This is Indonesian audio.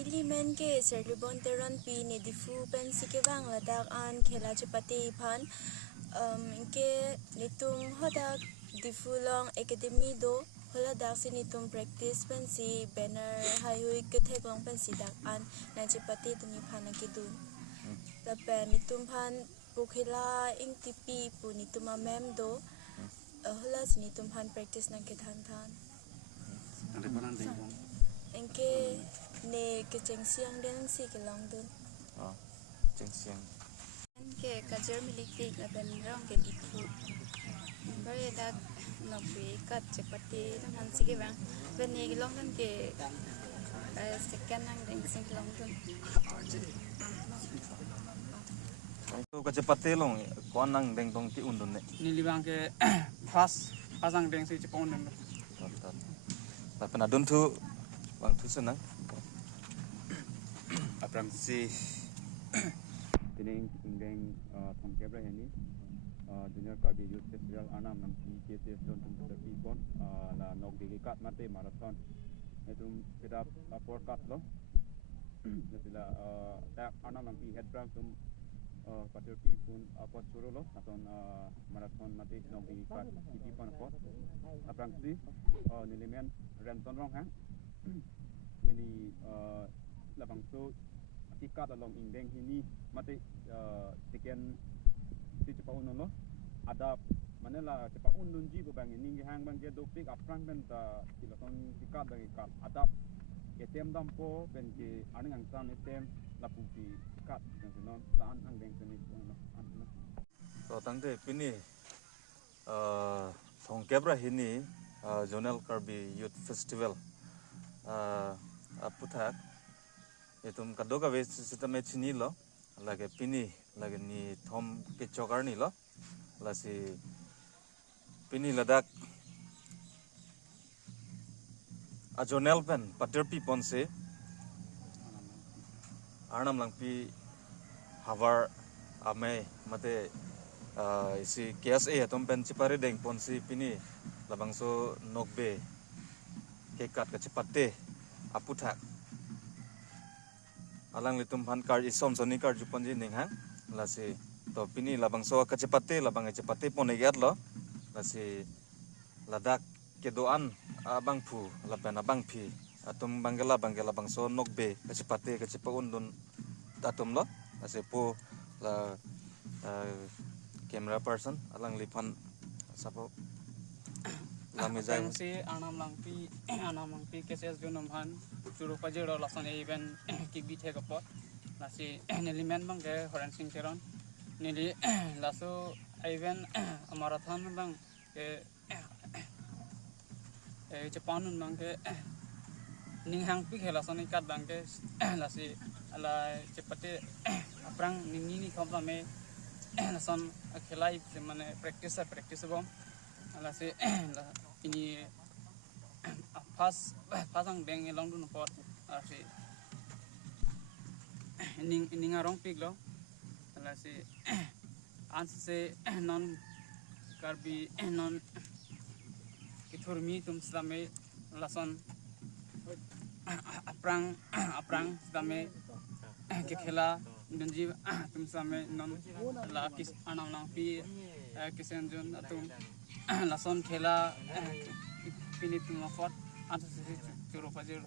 Nili men ke serlubon teron pi ni difu pen sike bang ladak an khela chepati phan ke nitum hodak difu long academy do hola dak si nitum practice pen si banner highway ke thek long pen si dak an na chepati tuni phan ki dun la pen nitum phan pukhila ing tipi pu nitum mem do hola si nitum phan practice na ke than engke ne ke chengsiang den si ke long dun chengsiang ke kajer milik la ben rong ke dipu bare dak nokbe kat chepati han si ke bang ben ne long dun ke second nang deng sing long dun itu kecepatan long kuan nang deng tong ti undun ne nili bang ke fast pasang deng si cepon dun tapi na dun tu bang tu senang aprang si tining indeng thong kebra heni junior carbi youth festival anam nang PKS don tum terpi pon la nok de kat mate marathon etum kita podcast lo sila tak anam nang head brang tum paterpi pun apa suro lo aton marathon mate nok de kat kiti pon pot aprang si nilimen renton rong ha nili labang so ikat along indeng hini mati second si cepa unon lo ada manela cepa unon ji bang ini hang bang dia dopik aprang ben ta silaton ikat bang ikat ada etem dampo ben ke aneng ang sam etem lapu di ikat dan senon laan ang deng seni an so tangde pini thong kebra hini zonal karbi youth festival aputhak etum kadoga ve sistem chini lo lage pini lage ni thom ke chokar ni lo lasi pini ladak ajonel pen paterpi ponse arnam langpi havar ame mate isi KSA atom pen chipare deng ponsi pini labangso nokbe kekat ke cepate aputhak alang litum phan kar isom soni kar juponji ninghang lasi to pini labang so kacepate labang cepate pone gyat lo lasi ladak kedoan abang phu lapen abang phi atum bangela bang so nokbe kacepate kacepa undun atum lo lasi po la camera person alang lipan sapo lamezai si anam langpi keses junum han suru pajero lasan event ki bi the kapot lasi nilimen bang ke horan sing teron nili laso event marathon bang ke Japan bang ke ning hang pi khela san ikat bang ke lasi ala cepate aprang nini khom me lasan khelai mane practice bom ala se ini pasang deng long dun pot asi ning arong pig lo ala se ans se non karbi non kiturmi tum same lason aprang same ke khela dunji tum same non la kis anam lang pi kisen jun atum lason khela pini tum pot ans se churo pajero